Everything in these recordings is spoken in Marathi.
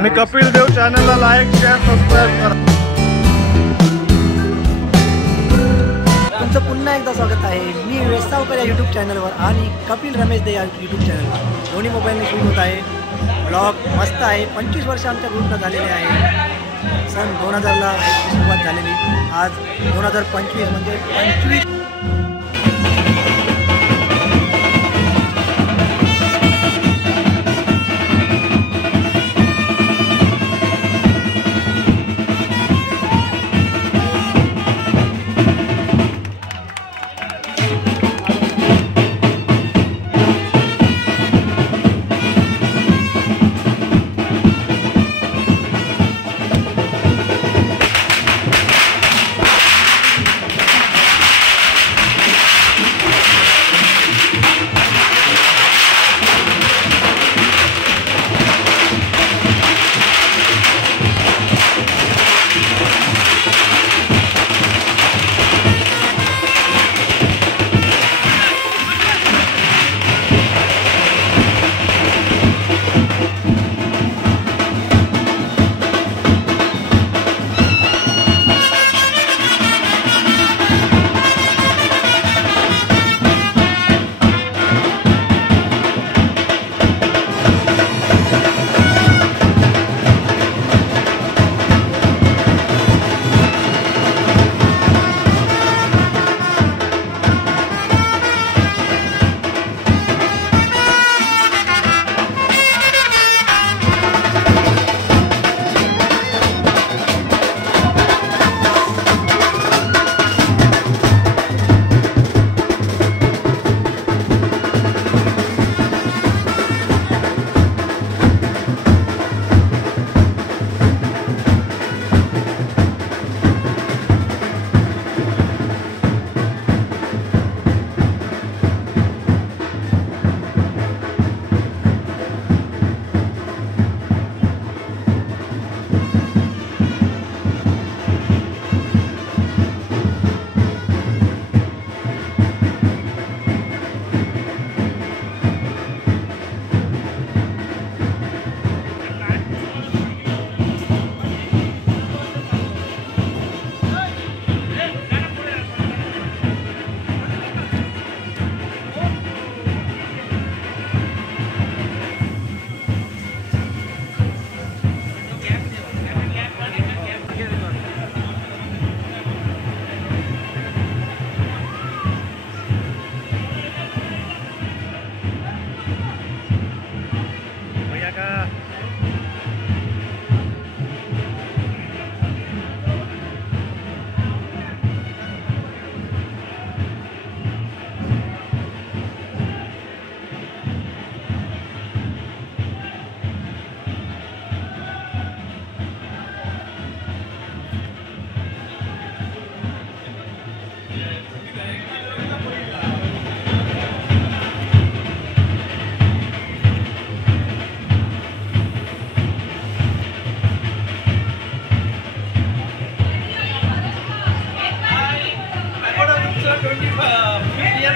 आणि कपिल देव चॅनलला लाईक शेअर सबस्क्राईब करा. तुमचं पुन्हा एकदा स्वागत आहे. मी वेस्तावकर या यूट्यूब चॅनलवर आणि कपिल रमेश दे या यूट्यूब चॅनलवर. दोन्ही मोबाईलने शूट होत आहे. ब्लॉग मस्त आहे. 25 वर्ष आमच्या ग्रुपला झालेले आहे. सन 2000ला सुरुवात झालेली. आज 2025 म्हणजे 25.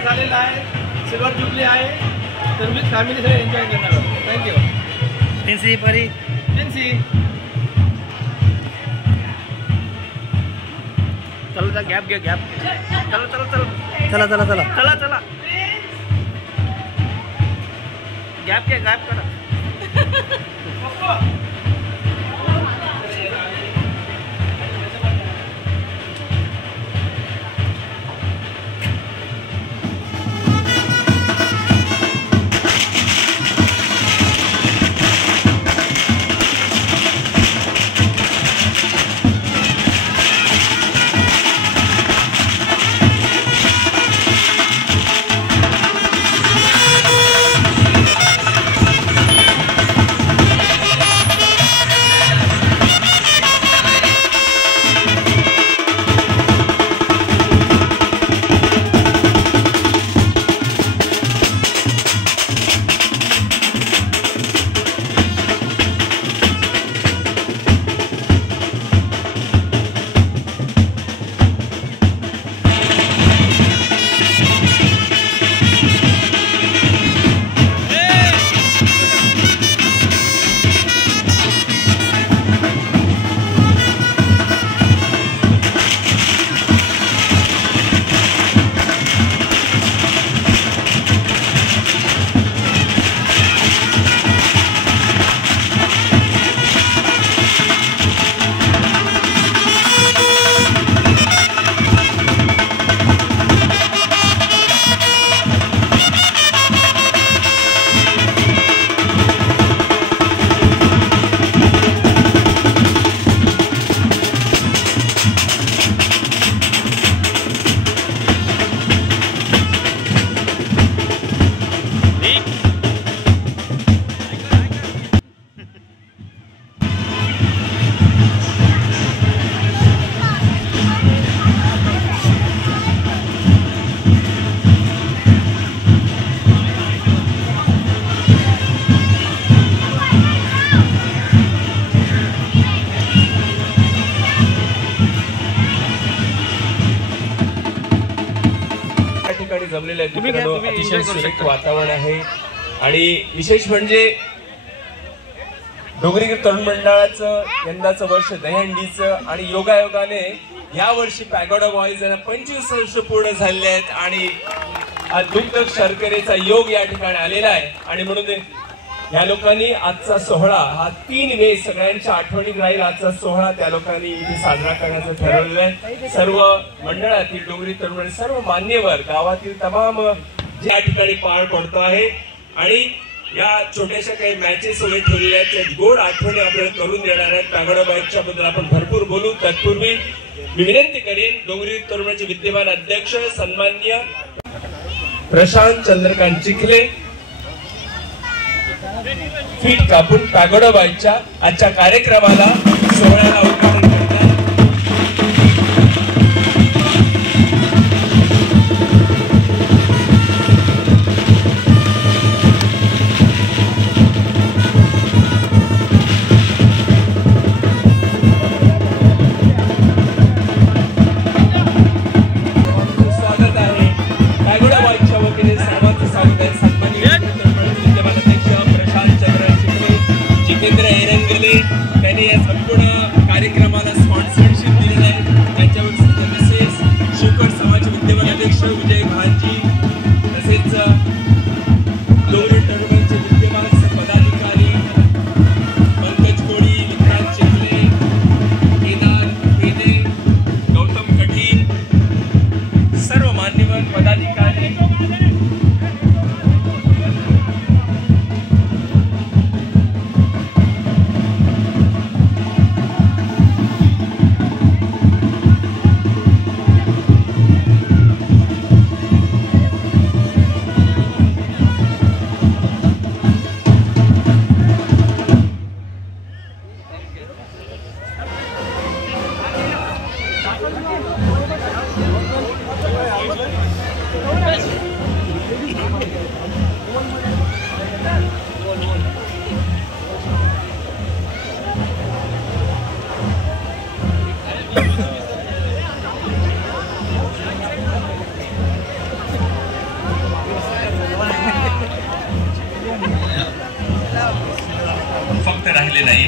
झालेला आहे. सिल्वर जुबली आहे. तर विथ फॅमिली सगळे एन्जॉय करणार आहोत. थँक्यू. टेन्सी परी टेन्सी चला गॅप घे गॅप. चला चला चला चला चला चला चला चला गॅप घे गॅप करा. जमलेले आहेत मित्रांनो. अतिशय सुरेख वातावरण आहे आणि विशेष म्हणजे डोंगरीकर तरुण मंडळाचं यंदाचं वर्ष दहीहंडीचं आणि योगायोगाने या वर्षी पॅगोडा बॉईज यांना 25 वर्ष पूर्ण झालेले आहेत आणि दुग्ध शर्करेचा योग या ठिकाणी आलेला आहे. आणि म्हणून या लोकांनी आजचा सोहळा हा 3 मे सगळ्यांच्या आठवणीत राहील. आजचा सोहळा त्या लोकांनी इथे साजरा करण्याचं ठरवलेलं आहे. सर्व मंडळातील डोंगरी तरुण सर्व मान्यवर गावातील तमाम या ठिकाणी पार पडतो आहे आणि या छोट्याशा काही मॅचेस वगैरे ठेवलेल्या आहेत. त्या गोड आठवणी आपल्याला करून देणार आहेत. पॅगोडा बॉईजच्या बद्दल आपण भरपूर बोलू. तत्पूर्वी मी विनंती करेन डोंगरी तरुणाचे विद्यमान अध्यक्ष सन्माननीय प्रशांत चंद्रकांत चिखले फीट कापून पॅगोडा बॉईजच्या आजच्या कार्यक्रमाला सोहळ्याला उद्घाटन करतात. त्यांनी या संपूर्ण कार्यक्रमाला स्पॉन्सरशिप दिलेलं आहे. त्यांच्यावर मिसेस शिवकर समाज विद्यमान अध्यक्ष विजय भांजी तसेच डोंगरी तरुणांचे विद्यमान पदाधिकारी पंकज कोळी, विक्रांत चिखले, केदार पेदे, गौतम कठीण, सर्व मान्यवर पदाधिकारी फक्त राहिले नाही.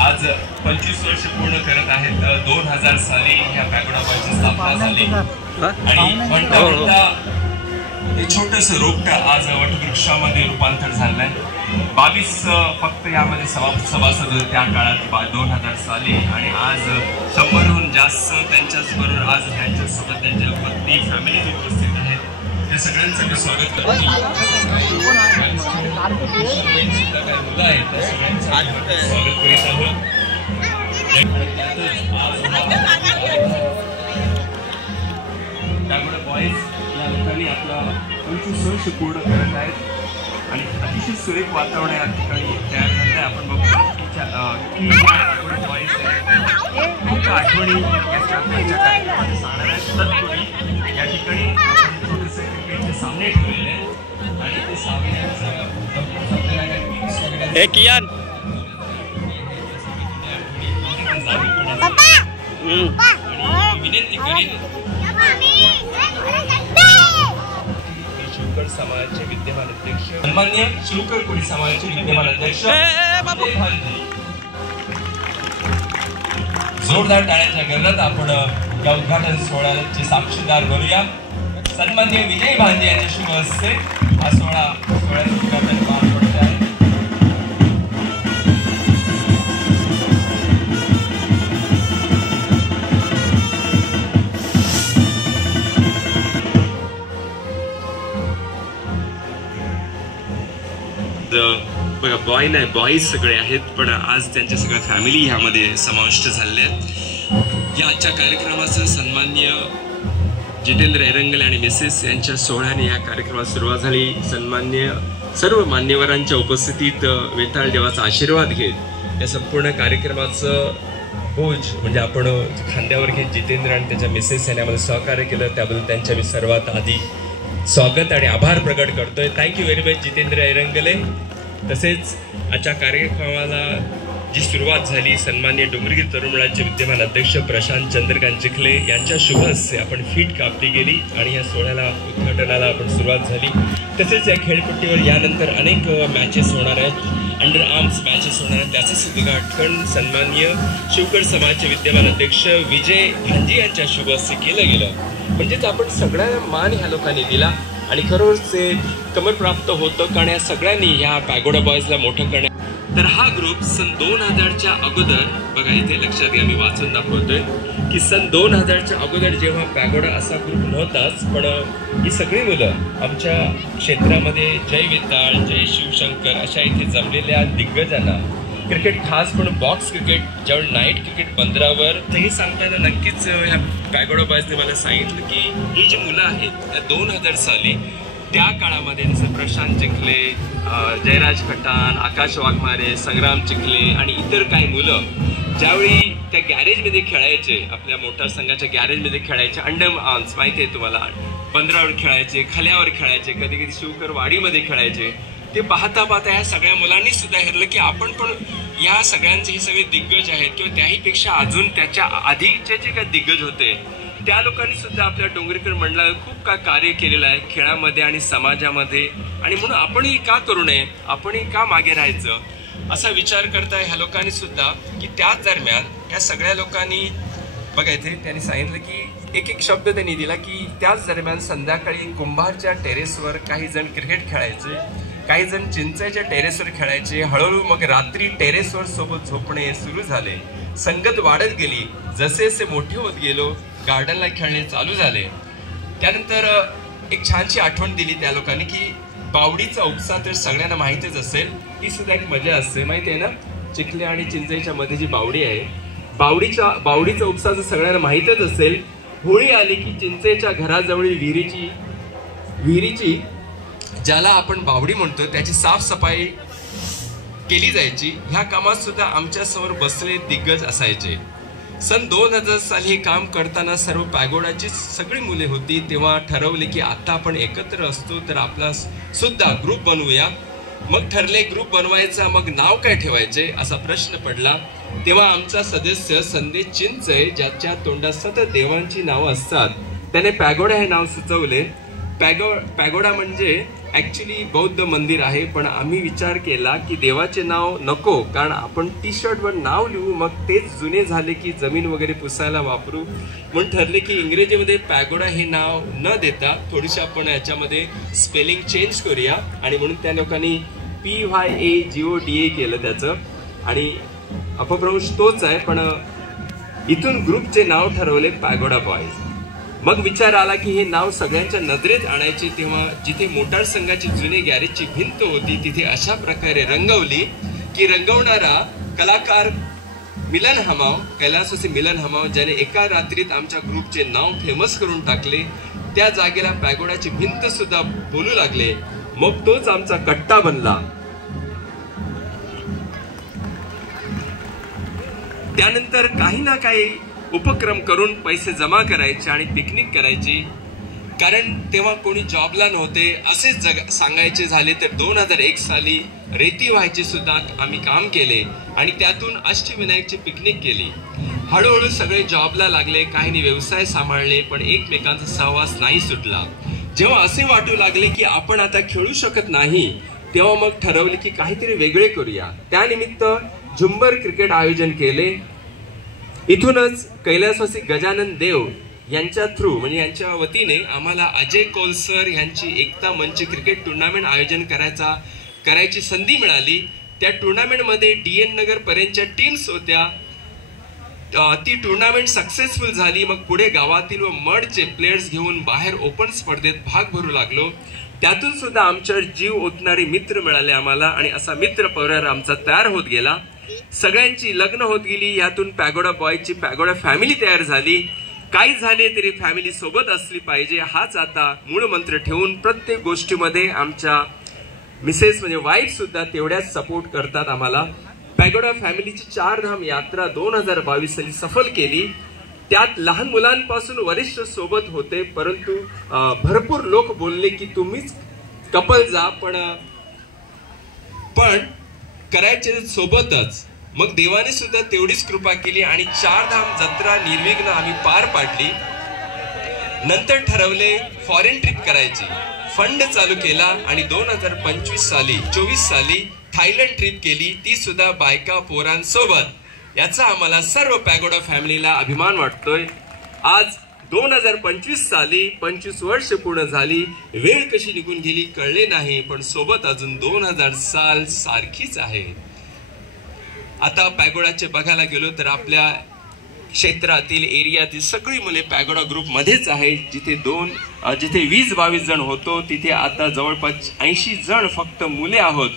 आज 25 वर्ष पूर्ण करत आहेत. 2000 साली ह्या पॅगोडा बॉईजची स्थापना झाली आणि म्हणता हे छोटस रोपटं आज वटवृक्षामध्ये रूपांतर झालंय. 22 फक्त यामध्ये सभासद होते त्या काळात 2000 साली आणि आज 100हून जास्त त्यांच्याच बरोबर आज त्यांच्यासोबत त्यांच्या पत्नी फॅमिली उपस्थित आहेत. त्या सगळ्यांचं मी स्वागत करतो. स्वागत करीत आहोत. त्यामुळे बॉईज या लोकांनी आपला 25 वर्ष पूर्ण करत आहेत आणि अतिशय सुरेख वातावरण या ठिकाणी तयार झालं आहे. आपण बघतो खूप आठवणी सांगणार आहेत. तत्पूर्वी या ठिकाणी छोटेसे क्रिकेटचे सामने ठेवलेले आहेत आणि ते सामन्याचं विनंती करेन शिवकर समाजाचे विद्यमान अध्यक्ष सन्माननीय शिवकर कोळी समाजाचे विद्यमान अध्यक्ष जोरदार टाळ्यांच्या गजरात आपण या उद्घाटन सोहळ्याचे साक्षीदार बनूया. सन्माननीय विजय भांजे यांच्या शुभ हस्ते हा सोहळ्याचं उद्घाटन पार पडत आहे. बघा बॉय नाही बॉईज सगळे आहेत पण आज त्यांच्या सगळ्या फॅमिली ह्यामध्ये समाविष्ट झालेल्या आहेत. या आजच्या कार्यक्रमाचं सन्माननीय जितेंद्र एरंगले आणि मिसेस यांच्या सोहळ्याने या कार्यक्रमात सुरुवात झाली. सन्माननीय सर्व मान्यवरांच्या उपस्थितीत वेताळ देवाचा आशीर्वाद घेत या संपूर्ण कार्यक्रमाचं बोज म्हणजे आपण खांद्यावर घेत जितेंद्र आणि त्याच्या मिसेस यांनी आम्हाला सहकार्य केलं त्याबद्दल त्यांच्या मी सर्वात आधी स्वागत आणि आभार प्रकट करतोय. Thank you very much Jitendra Erangale. तसेच आजच्या कार्यक्रमाला जी सुरुवात झाली सन्माननीय डोंगरगिरी तरुण मंडळाचे विद्यमान अध्यक्ष प्रशांत चंद्रकांत चिखले यांच्या शुभ हस्ते आपण फीट कापली गेली आणि या सोहळ्याला उद्घाटनाला आपण सुरुवात झाली. तसेच या खेळपट्टीवर यानंतर अनेक मॅचेस होणार आहेत, अंडर आर्म्स मॅचेस होणार आहेत. त्याचंच उद्घाटन सन्माननीय शिवकर समाजचे विद्यमान अध्यक्ष विजय भांजी यांच्या शुभ हस्ते केलं गेलं. म्हणजेच आपण सगळ्यांना मान ह्या लोकांनी दिला आणि खरोखरच ते कमर प्राप्त होतं, कारण या सगळ्यांनी ह्या पॅगोडा बॉयजला मोठं करण्या. तर हा ग्रुप सन 2000च्या अगोदर, बघा इथे लक्षात घ्या, मी वाचून दाखवतोय की सन 2000च्या अगोदर जेव्हा पॅगोडा असा ग्रुप नव्हताच, पण ही सगळी मुलं आमच्या क्षेत्रामध्ये जय विद्याळ, जय शिवशंकर अशा इथे जमलेल्या दिग्गजांना क्रिकेट, खास पण बॉक्स क्रिकेट, ज्यावेळी नाईट क्रिकेट बंदरावर, तर हे सांगताना नक्कीच ह्या पॅगोडा बॉयजने मला सांगितलं की ही जी मुलं आहेत त्या 2000 साली त्या काळामध्ये जसं प्रशांत चिखले, जयराज खटान, आकाश वाघमारे, संग्राम चिखले आणि इतर काही मुलं ज्यावेळी त्या गॅरेजमध्ये खेळायचे, आपल्या मोटार संघाच्या गॅरेजमध्ये खेळायचे, अंडर आर्म्स माहिती आहे तुम्हाला, बंदरावर खेळायचे, खल्यावर खेळायचे, कधी कधी शिवकर वाडीमध्ये खेळायचे. ते पाहता पाहता ह्या सगळ्या मुलांनी सुद्धा हेरलं की आपण पण या सगळ्यांचे हे सगळे दिग्गज आहेत किंवा त्याहीपेक्षा अजून त्याच्या आधीचे जे काही दिग्गज होते त्या लोकांनी सुद्धा आपल्या डोंगरकर मंडळाला खूप काय कार्य केलेलं आहे खेळामध्ये आणि समाजामध्ये. आणि म्हणून आपणही का करू नये, आपणही का मागे राहायचं असा विचार करताय ह्या लोकांनी सुद्धा. की त्याच दरम्यान ह्या सगळ्या लोकांनी बघायचे, त्यांनी सांगितलं की एक शब्द त्यांनी दिला की त्याच दरम्यान संध्याकाळी कुंभारच्या टेरेसवर काही जण क्रिकेट खेळायचे, काही जण चिंचेच्या टेरेसवर खेळायचे. हळूहळू मग रात्री टेरेसवर सोबत झोपणे सुरू झाले. संगत वाढत गेली. जसे जसे मोठे होत गेलो गार्डनला खेळणे चालू झाले. त्यानंतर एक छानशी आठवण दिली त्या लोकांनी की बावडीचा उपसा तर सगळ्यांना माहितीच असेल, ही सुद्धा एक मजा असते माहिती आहे ना. चिखले आणि चिंचेच्या मध्ये जी बावडी आहे, बावडीचा उपसा जर सगळ्यांना माहितच असेल. होळी आली की चिंचेच्या घराजवळील विहिरीची ज्याला आपण बावडी म्हणतो त्याची साफसफाई केली जायची. ह्या कामात सुद्धा आमच्या समोर बसले दिग्गज असायचे. सन 2000 साली हे काम करताना सर्व पॅगोडाची सगळी मुले होती. तेव्हा ठरवले की आता आपण एकत्र असतो तर आपला सुद्धा ग्रुप बनवूया. मग ठरले ग्रुप बनवायचा, मग नाव काय ठेवायचे असा प्रश्न पडला. तेव्हा आमचा सदस्य संदेश चिंचय, ज्याच्या तोंडात सतत देवांची नावं असतात, त्याने पॅगोडा हे नाव सुचवले. पॅगोडा म्हणजे ऍक्च्युली बौद्ध मंदिर आहे, पण आम्ही विचार केला की देवाचे नाव नको, कारण आपण टी शर्टवर नाव लिहू, मग तेच जुने झाले की जमीन वगैरे पुसायला वापरू. म्हणून ठरले की इंग्रजीमध्ये पॅगोडा हे नाव न देता थोडीशी आपण याच्यामध्ये स्पेलिंग चेंज करूया. आणि म्हणून त्या लोकांनी PYAGODA केलं त्याचं, आणि अपभ्रंश तोच आहे, पण इथून ग्रुपचे नाव ठरवले पॅगोडा बॉयज. मग विचार आला की हे नाव सगळ्यांच्या नजरेत आणायचे. तेव्हा जिथे मोटार संघाची जुनी गॅरेजची भिंत होती तिथे अशा प्रकारे रंगवली की रंगवणारा कलाकार मिलन हमाव, कैलासवासी मिलन हमाव, ज्याने एका रात्रीत आमच्या ग्रुपचे नाव फेमस करून टाकले, त्या जागेला पॅगोडाची भिंत सुद्धा बोलू लागले. मग तोच आमचा कट्टा बनला. त्यानंतर काही ना काही उपक्रम करून पैसे जमा करायचे आणि पिकनिक करायची, कारण तेव्हा कोणी जॉबला नव्हते. असेच सांगायचे झाले तर 2001 साली रेती व्हायचे सुद्धा आम्ही काम केले आणि त्यातून अष्टविनायकची पिकनिक केली. हळूहळू सगळे जॉबला लागले, काहींनी व्यवसाय सांभाळले, पण एकमेकांचा सहवास नाही सुटला. जेव्हा असे वाटू लागले की आपण आता खेळू शकत नाही, तेव्हा मग ठरवले की काहीतरी वेगळे करूया. त्यानिमित्त झुंबर क्रिकेट आयोजन केले. इथूनच कैलासवासी गजानन देव यांच्या थ्रू, म्हणजे यांच्या वतीने आम्हाला अजय कोलसर यांची एकता मंच क्रिकेट टुर्नामेंट आयोजन करायची संधी मिळाली. त्या टुर्नामेंटमध्ये DN नगर पर्यंतच्या टीम्स होत्या. ती टुर्नामेंट सक्सेसफुल झाली. मग पुढे गावातील व मडचे प्लेयर्स घेऊन बाहेर ओपन स्पर्धेत भाग भरू लागलो. त्यातून सुद्धा आमच्यावर जीव ओतणारे मित्र मिळाले आम्हाला, आणि असा मित्र परिवार आमचा तयार होत गेला. सगळ्यांची लग्न होत गेली. यातून पॅगोडा बॉयची पॅगोडा फॅमिली तयार झाली. काही झाले तरी फॅमिली सोबत असली पाहिजे, हाच आता मूळ मंत्र ठेवून प्रत्येक गोष्टीमध्ये आमच्या मिसेस म्हणजे वाईफ सुद्धा तेवढ्याच सपोर्ट करतात आम्हाला. पॅगोडा फॅमिलीची 4 धाम यात्रा 2022 साली सफल केली. त्यात लहान मुलांपासून वरिष्ठ सोबत होते, परंतु भरपूर लोक बोलले की तुम्हीच कपल जा, पण करायचे सोबतच. मग देवाने सुद्धा तेवढीच कृपा केली आणि 4 धाम जत्रा निर्विघ्न आम्ही पार पाडली. नंतर ठरवले फॉरेन ट्रिप करायची. फंड चालू केला आणि 2024 साली थायलंड ट्रिप केली, ती सुद्धा बायका पोरांसोबत. याचा आम्हाला सर्व पॅगोडा फॅमिलीला अभिमान वाटतोय. आज 2025 साली 25 वर्ष पूर्ण झाली. वेळ कशी निघून गेली कळले नाही, पण सोबत अजून 2000 साल सारखीच आहे. आता पॅगोडाचे बघायला गेलो तर आपल्या क्षेत्रातील एरियातील सगळी मुले पॅगोडा ग्रुप मध्येच आहेत. जिथे 20-22 जण होतो तिथे आता जवळपास 80 जण फक्त मुले आहोत.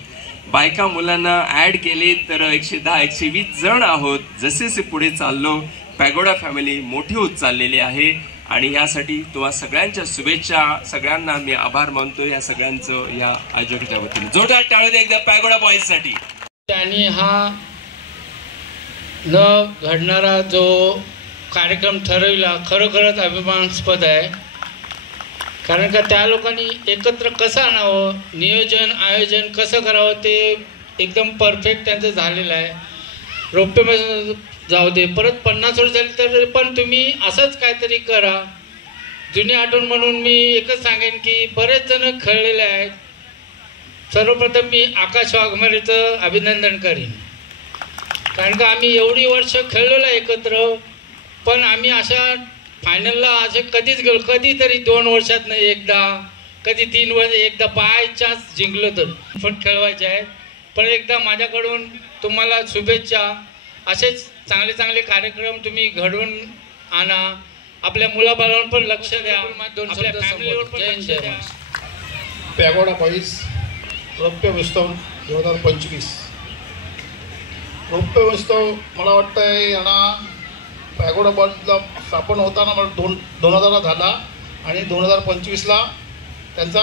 बायका मुलांना ऍड केले तर 110-120 जण आहोत. जसे पुढे चाललो पॅगोडा फॅमिली मोठी होत चाललेली आहे आणि यासाठी तुम्हा सगळ्यांच्या शुभेच्छा. सगळ्यांना मी आभार मानतो या सगळ्यांचं या आयोजकाच्या वतीने. जोरदार टाळ्या द्या एकदा पॅगोडा बॉईज साठी. त्यांनी हा न घडणारा जो कार्यक्रम ठरविला खरोखरच अभिमानास्पद आहे. कारण का त्या लोकांनी एकत्र कसं आणावं, नियोजन आयोजन कसं करावं ते एकदम परफेक्ट त्यांचं झालेलं आहे. रौप्यमय जाऊ दे, परत 50 वर्ष झाली तर पण तुम्ही असंच काहीतरी करा. जुनी आठवण म्हणून मी एकच सांगेन की बरेच जण खेळलेले आहेत. सर्वप्रथम मी आकाश वाघमारेचं अभिनंदन करीन. कारण का आम्ही एवढी वर्ष खेळलेलो आहे एकत्र, पण आम्ही अशा फायनलला असे कधीच गेलो. कधीतरी 2 वर्षात नाही एकदा, कधी 3 वर्ष एकदा बाय चान्स जिंकलो तर पण खेळवायचे आहेत. पण एकदा माझ्याकडून तुम्हाला शुभेच्छा. असेच चांगले चांगले कार्यक्रम तुम्ही घडवून आणा. आपल्या मुलाबाळांवर पण लक्ष द्या, आपल्या फॅमिलीवर पण लक्ष द्या. पॅगोडा बॉईज रौप्य उत्सव 2025. रौप्य उत्सव मला वाटतंय यांना पॅगोडा बॉईजला स्थापन होताना मला 2000 झाला आणि 2025ला त्यांचा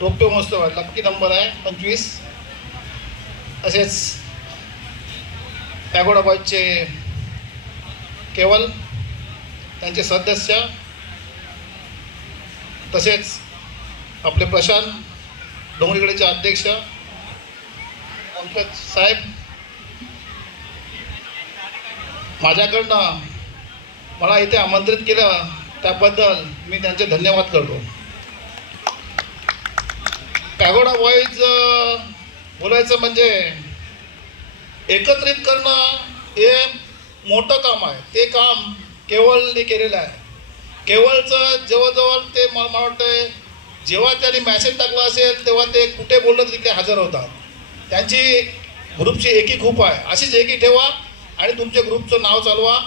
रौप्य महोत्सव आहे. लक्की नंबर आहे 25. तसेच पॅगोडा बॉईजचे केवल त्यांचे सदस्य, तसेच आपले प्रशांत डोंगरीगडेचे अध्यक्ष पंकज साहेब, माझ्याकडनं मला इथे आमंत्रित केलं त्याबद्दल मी त्यांचे धन्यवाद करतो. पॅगोडा बॉईज बोलायचं म्हणजे एकत्रित करणं हे मोठं काम आहे. ते काम केवलने केलेलं आहे. केवलचं जवळजवळ ते मला वाटतं जेव्हा त्यांनी मॅसेज टाकला असेल तेव्हा ते कुठे बोललं तरी ते हजर होतात. त्यांची ग्रुपची एकी खूप आहे. अशीच एकी ठेवा आणि तुमच्या ग्रुपचं नाव चालवा.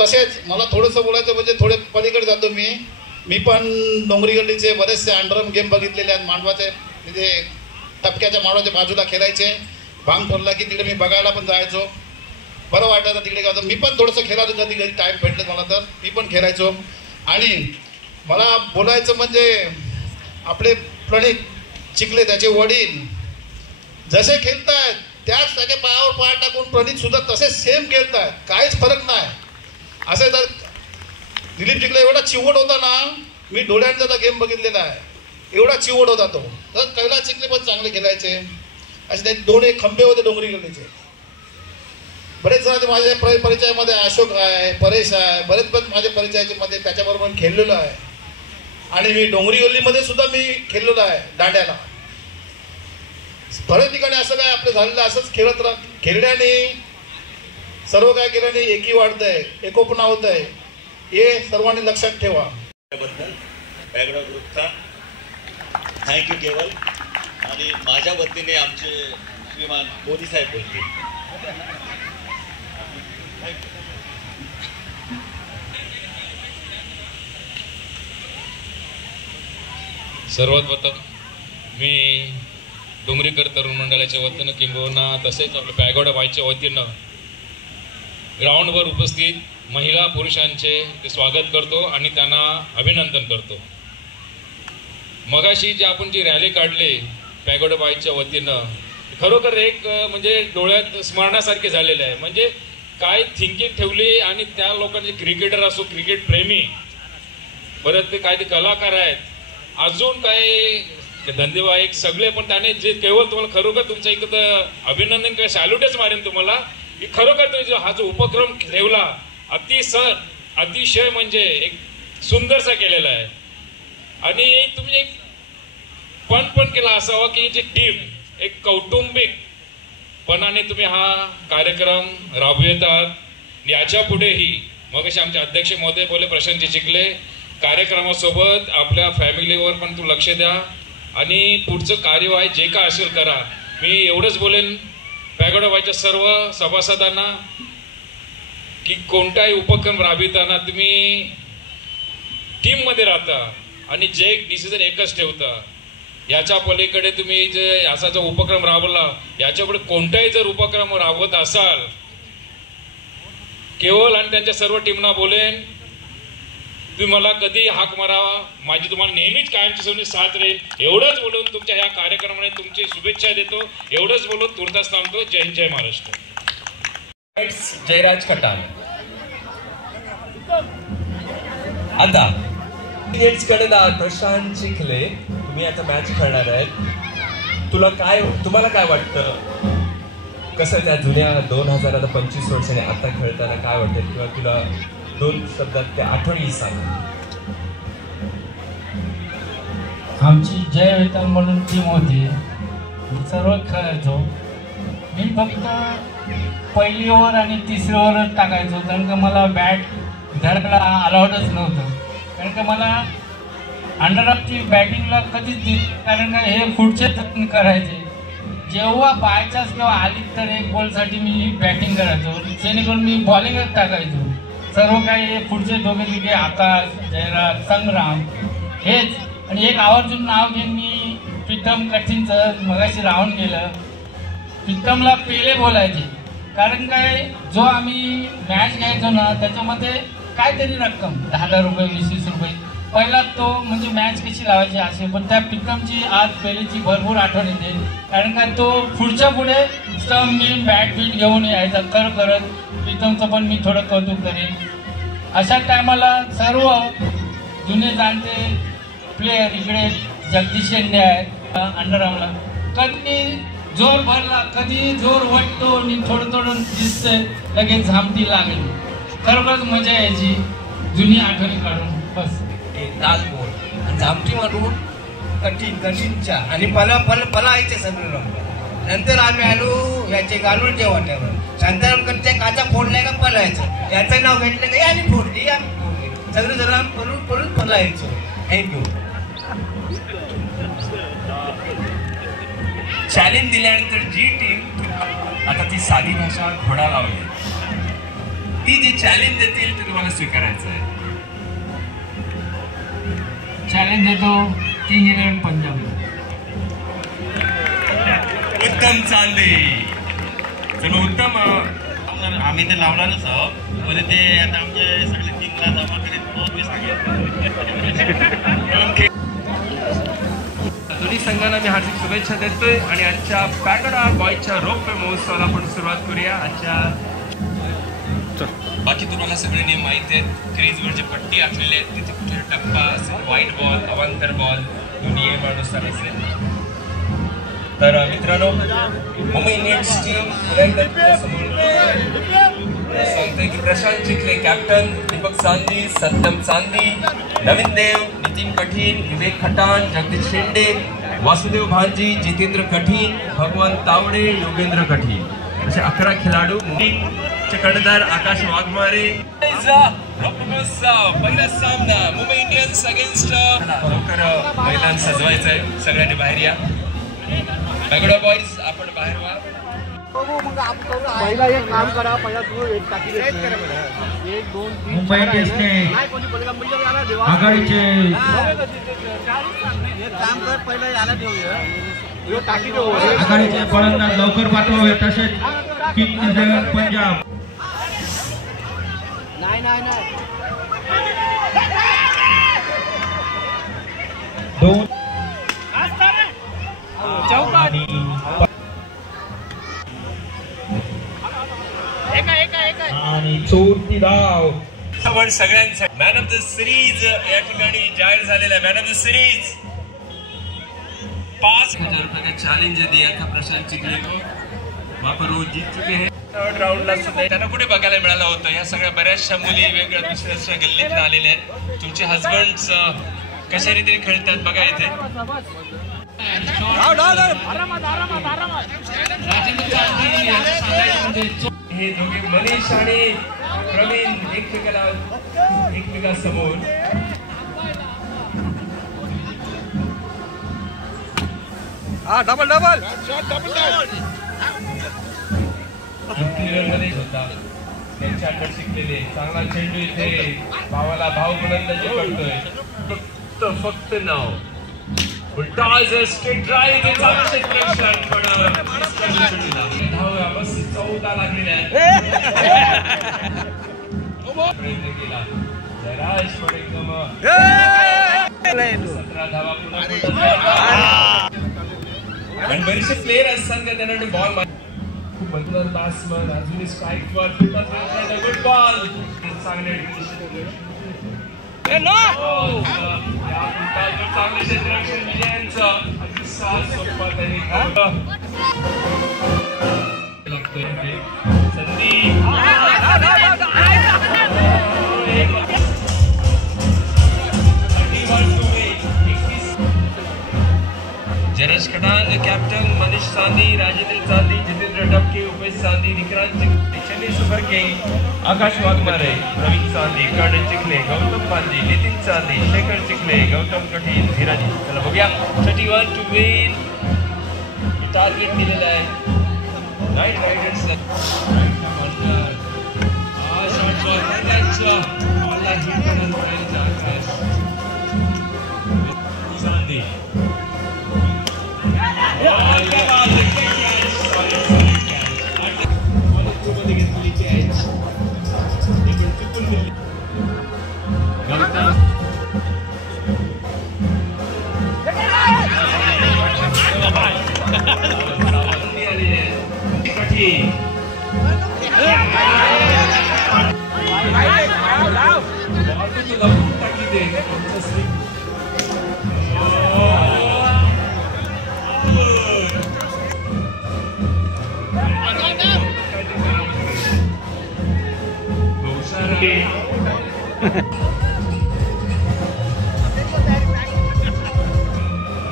तसेच मला थोडंसं बोलायचं म्हणजे थोडे पलीकडे जातो मी पण डोंगरी गल्लीचे बरेचसे अंडरम गेम बघितलेले आहेत. मांडवाचे तिथे टपक्याच्या मांडवाच्या बाजूला खेळायचे. भांग पडला की तिकडे मी बघायला पण जायचो. बरं वाटायचं तिकडे जायचो. मी पण थोडंसं खेळायचो कधी कधी टाईम भेटलं मला तर मी पण खेळायचो. आणि मला बोलायचं म्हणजे आपले प्रणित चिखले त्याचे वडील जसे खेळतायत त्याच त्याच्या पायावर पाय टाकून प्रणित सुद्धा तसे सेम खेळतायत. काहीच फरक नाही. असे तर दिलीप चिखले एवढा चिवट होता ना, मी डोळ्यांचा त्याचा गेम बघितलेला आहे. एवढा चिवट होता तो. तर कैलास चिखले पण चांगले खेळायचे. असे ते 2 खंबे होते डोंगरी गल्लीचे. बरेच जण माझ्या परिचयामध्ये अशोक आहे, परेश आहे, बरेच पण माझ्या परिचयाच्या मध्ये त्याच्याबरोबर खेळलेलो आहे. आणि मी डोंगरी गल्लीमध्ये सुद्धा मी खेळलेलो आहे दांड्याला. बरेच ठिकाणी असं काय आपलं झालेलं असंच खेळण्याने सर्व काय केल्याने एकी वाढतंय, एकोपणा होत आहे. हे सर्वांनी लक्षात ठेवा. पॅगोडा ग्रुपचा थँक्यू केवल. आणि माझ्या वतीने आमचे श्रीमान मोदी साहेब बोलतील. सर्वात प्रथम मी डोंगरीकर तरुण मंडळाच्या वतीनं किंबहुना तसेच आपल्या पॅगोडा बॉईजच्या वतीनं ग्राउंडवर उपस्थित महिला पुरुषांचे स्वागत करतो आणि त्यांना अभिनंदन करतो. मगाशी जे आपण जी रॅली काढली पॅगोडा बॉईजच्या वतीनं खरोखर एक म्हणजे डोळ्यात स्मरणासारखे झालेले आहे. म्हणजे काय थिंकिंग ठेवली आणि त्या लोकांचे क्रिकेटर असो, क्रिकेट प्रेमी, परत ते काय ते कलाकार आहेत, अजून काय धंदेवाईक सगळे, पण त्याने जे केवळ तुम्हाला खरोखर तुमचं एक अभिनंदन किंवा सॅल्यूटच मारेन तुम्हाला की खरोखर तुम्ही हा जो उपक्रम ठेवला अतिशय म्हणजे एक सुंदरसा केलेला आहे. आणि तुम्ही एक पण केला असावा की जी टीम एक कौटुंबिकपणाने तुम्ही हा कार्यक्रम राबवितात. याच्या पुढेही मग आमचे अध्यक्ष महोदय बोले प्रशांतजी चिखले कार्यक्रमासोबत आपल्या फॅमिलीवर पण तू लक्ष द्या आणि पुढचं कार्यवाही जे काय असेल करा. मी एवढंच बोलेन पॅगोडा बायच्या सर्व सभासदांना की कोणताही उपक्रम राबविताना तुम्ही टीममध्ये राहता आणि जे डिसिजन एकच ठेवता. याच्या पलीकडे तुम्ही जे असा जो उपक्रम राबवला याच्यापुढे कोणताही जर उपक्रम राबवत असाल केवळ आणि त्यांच्या सर्व टीमना बोलेन तुम्ही मला कधी हाक मारावा, माझी तुम्हाला नेहमीच कायमची साथ राहील. एवढंच बोलून तुमच्या ह्या कार्यक्रमाने तुमची शुभेच्छा देतो. एवढंच बोलून तुर्तास थांबतो. जय हिंद, जय महाराष्ट्र. जयराज खटाल. आता कर्णधार प्रशांत चिखले तुम्ही आता मॅच खेळणार आहेत. तुम्हाला काय वाटतं कसं त्या जुन्या 2025 वर्षाने आता खेळताना काय वाटतं किंवा तुला 2 शब्दात त्या आठवणी सांग. आमची जय वेताल म्हणून टीम होती, सर्व खेळायचो. मी फक्त पहिली ओव्हर आणि तिसरी ओव्हरच टाकायचो कारण का मला बॅट धरायला अलाउडच नव्हतं. कारण का मला अंडरआर्मची बॅटिंगला कधीच दिली कारण का हे पुढचे करायचे. जेव्हा बायचान्स किंवा आली तर एक बॉलसाठी मी बॅटिंग करायचो जेणेकरून मी बॉलिंगच टाकायचो. सर्व काही पुढचे दोघे तिघे आकाश, जयराज, संग्राम हेच. आणि एक आवर्जून नाव घेऊन मी प्रीतम कठीणचं मगाशी राहून गेलं. प्रीतमला पेले बोलायचे कारण काय जो आम्ही मॅच घ्यायचो ना त्याच्यामध्ये काहीतरी रक्कम 10,000 रुपये 20-20 रुपये पहिला तो म्हणजे मॅच कशी लावायची असे. पण त्या प्रीतमची आज पेलेची भरपूर आठवण येते कारण का तो पुढच्या पुढे स्टंप मी बॅट बीट घेऊन यायचा करत. प्रीतमचं पण मी थोडं कौतुक करेन. अशा टायमाला सर्व जुने जाणते प्लेयर इकडे जगदीश शेंडे आहेत अंडरआर्मला. कधी जोर भरला कधी जोर वाटतो आणि थोडं दिसतंय लगेच झामटी लागेल. खरोखरच मजा यायची जुनी आठवणी काढून. बस ताल बोल झामटी मारून कठीणच्या आणि पलायचे सगळे. नंतर आम्ही आलो याचे घालून जेवणावर शांतारामकडच्या काचा फोडल्या का पलायचं याचं नाव घेतलं का आणि फोडली आम्ही सगळे जण पळून पलायचो. थँक्यू. चॅलेंज दिल्यानंतर जी टीम आता ती साधी भाषा घोडा लावली ती जी चॅलेंज देतील ते तुम्हाला स्वीकारायचं आहे. चॅलेंज देतो किंग 11 पंजाब. उत्तम चांदे. चलो उत्तम. आम्ही ते लावणारच आहोत पण ते आता आमचे सगळे टीमला जमा करीत बहुत मी दोन्ही संघांना मी हार्दिक शुभेच्छा देतोय आणि आजच्या पॅगोडा बॉयच्या रौप्य महोत्सवाला आपण सुरुवात करूया. आजच्या बाकी तुम्हाला सगळे नियम माहिती आहेत. क्रीजवर जे पट्टी आखलेले आहेत तिथे कुठे टप्पा असेल, व्हाईट बॉल, अवांतर बॉल तो नियमानुसार असेल. तर मित्रांनो मुंबई इंडियन्स टीम सांगते की प्रशांत चिखले कॅप्टन, दीपक चांदी, सत्यम चांदी, नवीन देव, नितीन कठीण, विवेक खटाण, जगदीश शेंडे, वासुदेव भांजी, जितेंद्र कठीण, भगवान तावडे, योगेंद्र कठीण असे 11 खेळाडू. मुंबईचे कर्णधार आकाश वाघमारे. पहिला सामना मुंबई इंडियन्स अगेन्स्ट. लवकर मैदान सजवायचं आहे, सगळ्यांनी बाहेर या. पॅगोडा बॉयज आपण बाहेर व्हा. पहिला एक काम करा, पहिला तू एक टाकी दे. 1 2 3 मुंबई इंडियन्सने आघाडीचे एक काम कर, पहिला याला ठेवूया. टाकी आघाडीचे फलंदाज लवकर पाठवावे. तसेच किंग 11 पंजाब. नाही दोन आणि चोरती धाव. सगळ्यांचा मॅन ऑफ द सिरीज या ठिकाणी जाहीर झालेला. मॅन ऑफ द सिरीज 5,000 रुपये का चॅलेंज दिया था प्रशांत चिखले को वहाँ पर वो जीत चुके हैं. थर्ड राऊंडला सुद्धा त्यांना कुठे बघायला मिळालं होतं. या सगळ्या बऱ्याचशा मुली वेगळ्या दुसऱ्या गल्लीतून आलेल्या आहेत. तुमचे हजबंड कशा रीतीने खेळतात बघा इथे. हे दोघे मनीष आणि प्रवीण एकमेकांसमोर. डबल डबल मध्ये होता त्यांच्याकडे शिकलेले चांगला चेंडू इथे भावाला भाव गोलंदाजी करतोय. फक्त नाव उलटा स्ट्रेट ड्राईव्ह क्षेत्ररक्षण पण धावा बस 14 लागलेल्या प्रयत्न केला. जयराज पण एकदम 17 धावा पुन्हा. आणि बरेचसे प्लेयर असतात का त्यांना बॉल खूप बदलत बॅट्समन अजूनही स्ट्राईक वर गुड बॉल चांगले चांगले क्षेत्ररक्षण विजयांचं अगदी साथ सोपा त्यांनी लागतोय. संधी जयराज खटान कॅप्टन मनीष चांदी राजेंद्र चांदी जितेंद्र टपके उमेश चांदी विक्रांत चेन्नई सुपर किंग आकाश वाघमारे प्रवीण चांदी कर्णन चिखले गौतम पांजी नितीन चांदी शेखर चिखले गौतम कठीण धीरज. चला बघूया 31 टू विन टार्गेट दिलेलं आहे नाईट रायडर्स. चांदी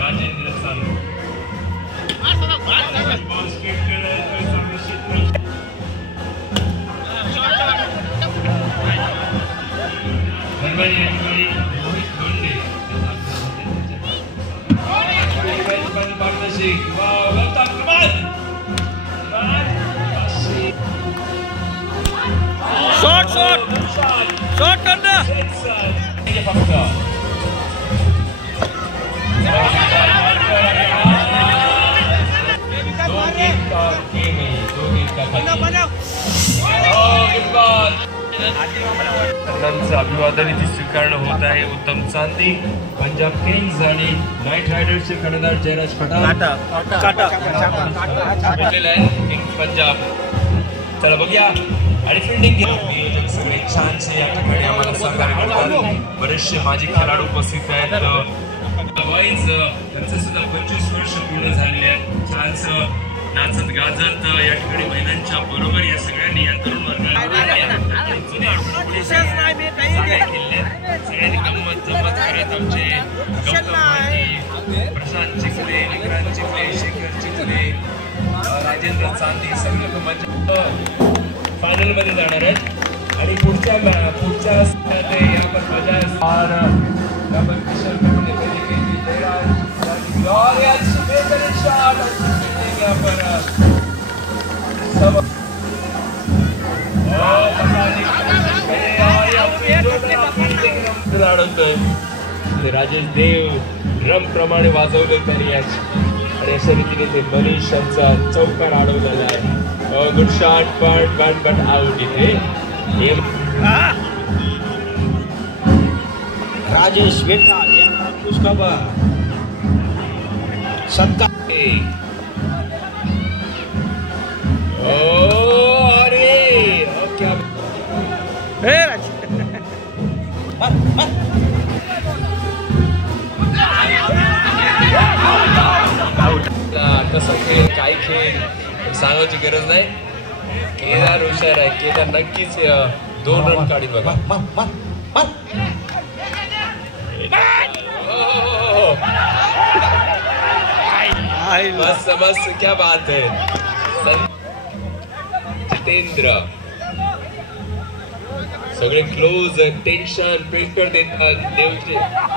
राजेंद्र चांदी शॉट करना अभिवादन इथे स्वीकारणं होत आहे. उत्तम चांदी पंजाब किंग्स आणि नाईट रायडर्सचे कर्णधार जयराज खटान किंग्स पंजाब. चला बघूया. आणि फिल्डिंग नियोजक सगळे छानसे या ठिकाणी आम्हाला सहकार्य करतात. बरेचसे माजी खेळाडू उपस्थित आहेत. त्यांचं सुद्धा 25 वर्ष पूर्ण झालेले आहेत. छानसं नाचत गाजत या ठिकाणी महिलांच्या बरोबर या सगळ्यांनी या तरुण वर्गाला जुन्या आठवणी सगळ्यांनी गंमत जमत करत आमचे गौतम पांजी, प्रशांत चिखले, विक्रांत चिखले, शेखर चिखले, राजेंद्र चांदी सगळे लोक मजा फायनल मध्ये जाणार आहेत. आणि पुढच्या राजेश देव ड्रम प्रमाणे वाजवलं त्यांनी आणि अशा रीतीने ते मनीष यांचा चौकार अडवलेला आहे. गुड शॉट बट आउट इथे. राजेश वेटाळ यांना खुशखबर सत्कार. अरे क्या कसा खेळ काय खेळ सांगायची गरज नाही. केदार हुशार आहे. केदार नक्कीच 2 रन काढील बघा. बस बस क्या बात है. जितेंद्र सगळे क्लोज टेन्शन प्रेशर देतात. देवचे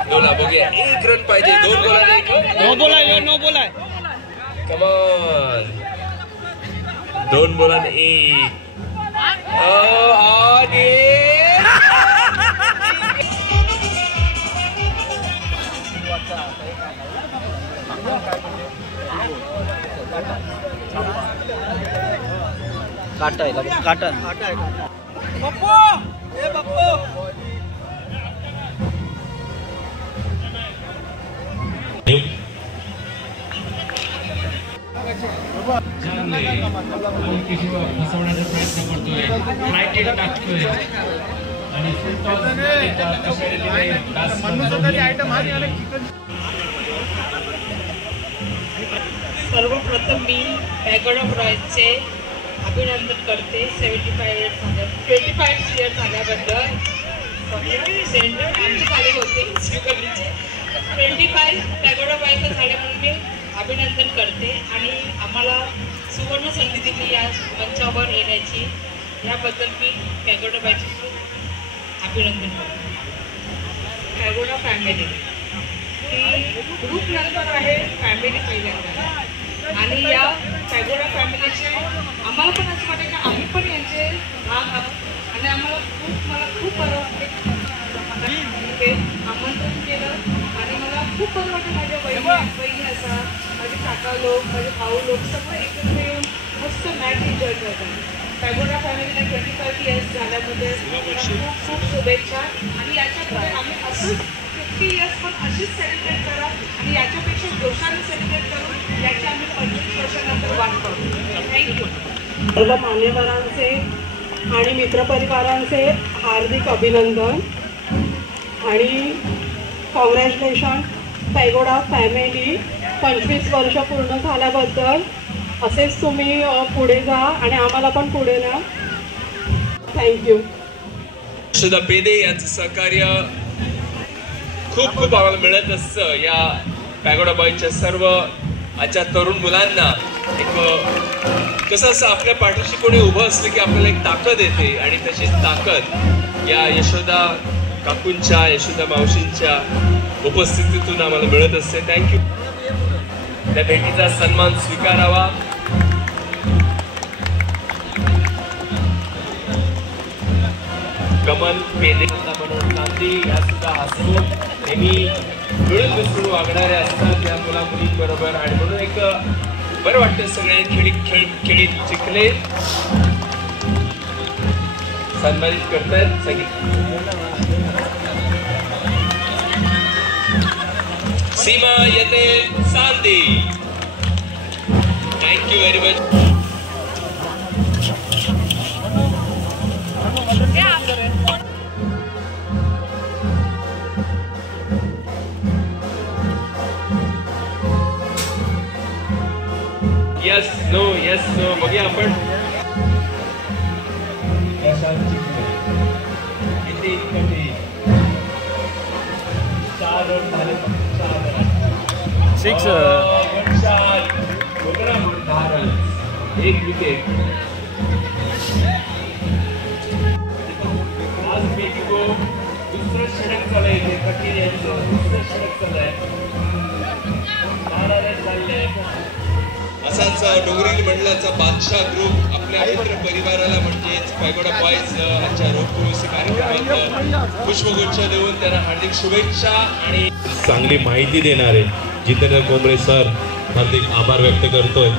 दोला बघूया 1 रन पाहिजे. 2 बोलाने 1 नो बोलाय नो बोलाय. कमान 2 बोलाने 1 आणि काटा आहे काटा पप्पू ए पप्पू फसवण्याचा प्रयत्न करतोय. फ्लाईट टाकतोय आणि सर्वप्रथम मी पॅगोडा रॉयल्सचे अभिनंदन करते. 25 इयर्स झाल्याबद्दल. सेंटर आमचे झाले होते श्रीकल्लीचे 25 पॅगोडा रॉयल्स झाले म्हणून मी अभिनंदन करते. आणि आम्हाला सुवर्ण संधी दिली या मंचावर येण्याची, याबद्दल मी पॅगोडा रॉयल्सचे खूप अभिनंदन करते. पॅगोडा फॅमिली ही ग्रुप नंतर आहे, फॅमिली पहिल्यांदा. आणि या पॅगोडा फॅमिलीचे आम्हाला पण असं वाटतं की आम्ही पण यांचे भाग आहोत. आणि मला खूप बरं वाटते ते आमंत्रण केलं. आणि मला खूप बरं वाटतं माझ्या बहिणी असा, माझे काका लोक, माझे भाऊ लोक सगळं एकत्र येऊन मस्त मॅच एन्जॉय करतात. पॅगोडा फॅमिलीला 25 इयर्स झाल्यामध्ये खूप खूप शुभेच्छा. आणि याच्यापुढे आम्ही असंच 50 इयर्स पण अशीच सेलिब्रेट करा आणि याच्यापेक्षा जोशाने सेलिब्रेट करू, याची आम्ही 25 वर्षानंतर वाट पाहू. थँक्यू. सर्व मान्यवरांचे आणि मित्रपरिवारांचे हार्दिक अभिनंदन आणि कॉंग्रॅच्युलेशन. पॅगोडा फॅमिली 25 वर्ष पूर्ण झाल्याबद्दल. असेच तुम्ही पुढे जा आणि आम्हाला पण पुढे न्या. थँक्यू. यशोदा पेदे यांचं सहकार्य खूप खूप आम्हाला मिळत असतं. या पॅगोडा बॉयजच्या सर्व आजच्या तरुण मुलांना एक कसं असं आपल्या पाठीशी कोणी उभं असलं की आपल्याला एक ताकद येते. आणि तशीच ताकद या यशोदा काकूंच्या, यशोदा मावशींच्या उपस्थितीतून आम्हाला मिळत असते. थँक्यू. त्या भेटीचा सन्मान स्वीकारावा. कमल पेदे म्हणून गांधी या सुद्धा हसू नेहमी मिळून मिसळून वागणारे असतात या मुला मुलींबरोबर. आणि म्हणून एक बरं वाटतं सगळे खेळीत चिखले सन्मानित करतायत सगळे. सीमा येते सांदी. Thank you very much. Yes no बघूया आपण. किती 4 रन झाले. 6 1 विकेट. दुसरं षटक चालू आहे. कठीण यांचं दुसरं षटक चालू आहे. 12 रन चालले. असाच डोंगरी मंडळाचा बादशाह ग्रुप आपल्या मित्र परिवाराला म्हणजेच पॅगोडा बॉयज आजच्या रोडकुरुसी कार्यक्रमात पुष्पगुच्छ देऊन त्यांना हार्दिक शुभेच्छा. आणि चांगली माहिती देणारे जितेंद्र कोंबळे सर हार्दिक आभार व्यक्त करतोय.